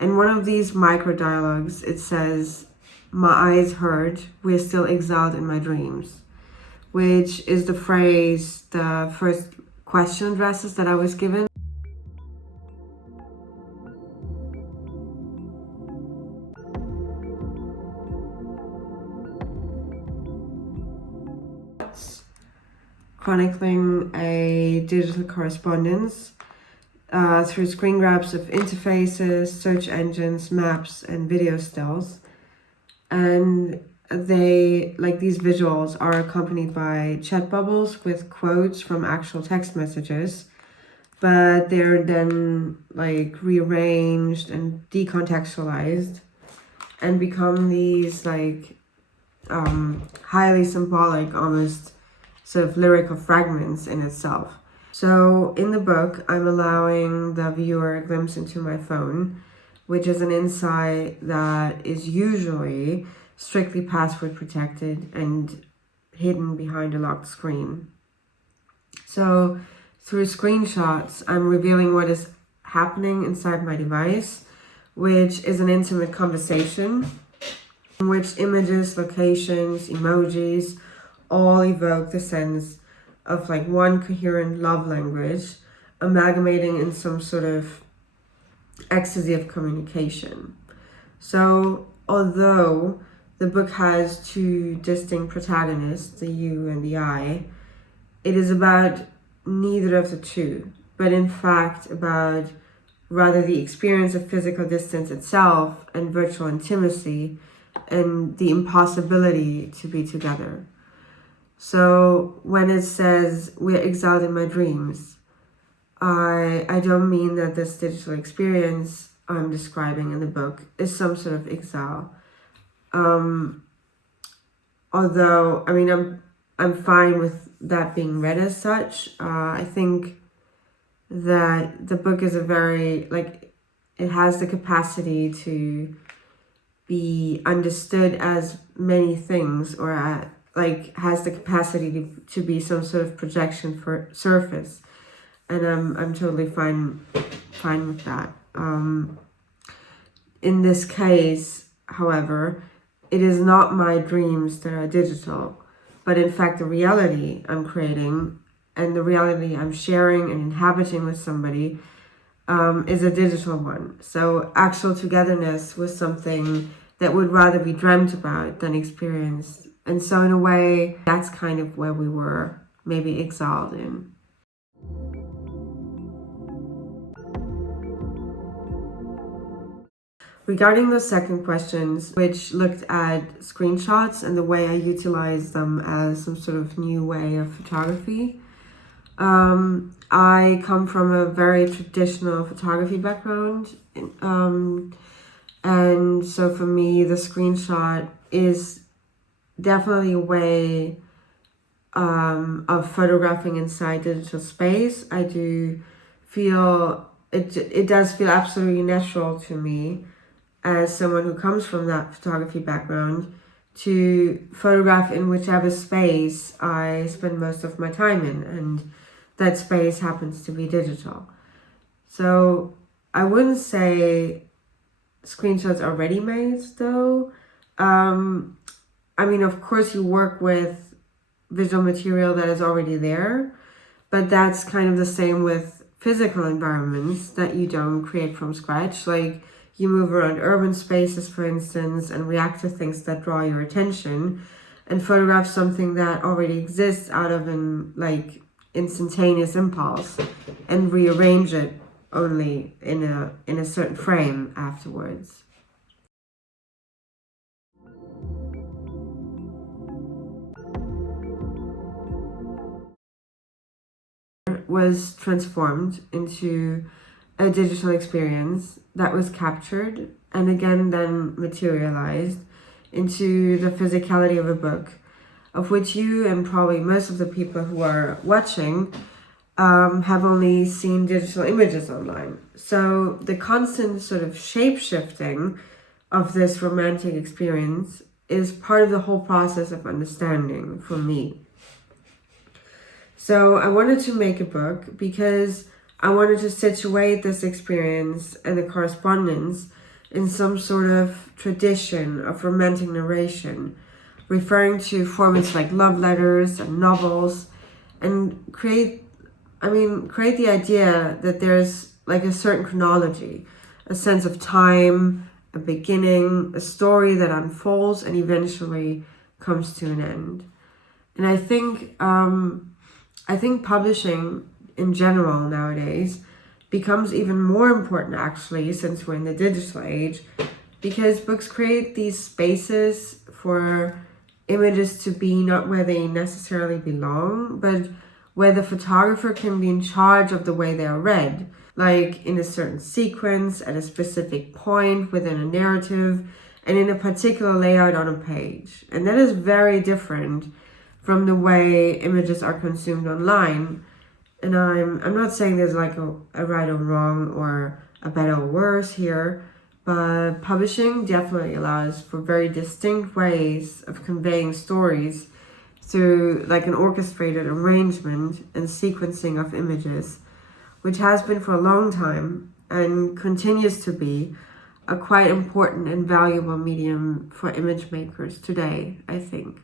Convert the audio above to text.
And one of these micro dialogues, it says, "My eyes heard, we're still exiled in my dreams," which is the phrase the first question addresses that I was given. Chronicling a digital correspondence through screen grabs of interfaces, search engines, maps, and video stills. And these visuals are accompanied by chat bubbles with quotes from actual text messages, but they're then rearranged and decontextualized and become these highly symbolic, almost sort of lyrical fragments in itself. So in the book, I'm allowing the viewer a glimpse into my phone, which is an insight that is usually strictly password protected and hidden behind a locked screen. So through screenshots, I'm revealing what is happening inside my device, which is an intimate conversation in which images, locations, emojis all evoke the sense of one coherent love language, amalgamating in some sort of ecstasy of communication. So although the book has two distinct protagonists, the you and the I, it is about neither of the two, but in fact about rather the experience of physical distance itself and virtual intimacy and the impossibility to be together. So when it says we're exiled in my dreams, I don't mean that this digital experience I'm describing in the book is some sort of exile. Although, I'm fine with that being read as such. I think that the book is it has the capacity to be understood as many things, or has the capacity to be some sort of projection for surface, and I'm totally fine with that. In this case, however, it is not my dreams that are digital, but in fact the reality I'm creating and the reality I'm sharing and inhabiting with somebody is a digital one. So actual togetherness was something that would rather be dreamt about than experienced. And so in a way, that's kind of where we were maybe exiled in. Regarding the second questions, which looked at screenshots and the way I utilize them as some sort of new way of photography, I come from a very traditional photography background. And so for me, the screenshot is definitely a way of photographing inside digital space. I do feel, it does feel absolutely natural to me as someone who comes from that photography background to photograph in whichever space I spend most of my time in, and that space happens to be digital. So I wouldn't say screenshots are ready-made though. Of course you work with visual material that is already there, but that's kind of the same with physical environments that you don't create from scratch. You move around urban spaces, for instance, and react to things that draw your attention, and photograph something that already exists out of an instantaneous impulse, and rearrange it only in a certain frame afterwards. Was transformed into a digital experience that was captured and again then materialized into the physicality of a book, of which you and probably most of the people who are watching have only seen digital images online. So the constant sort of shape-shifting of this romantic experience is part of the whole process of understanding for me. So I wanted to make a book because I wanted to situate this experience and the correspondence in some sort of tradition of romantic narration, referring to formats like love letters and novels, and create the idea that there's like a certain chronology, a sense of time, a beginning, a story that unfolds and eventually comes to an end. And I think publishing in general nowadays becomes even more important, actually, since we're in the digital age, because books create these spaces for images to be not where they necessarily belong, but where the photographer can be in charge of the way they are read, like in a certain sequence, at a specific point within a narrative, and in a particular layout on a page. And that is very different from the way images are consumed online. And I'm not saying there's like a right or wrong or a better or worse here, but publishing definitely allows for very distinct ways of conveying stories through like an orchestrated arrangement and sequencing of images, which has been for a long time and continues to be a quite important and valuable medium for image makers today, I think.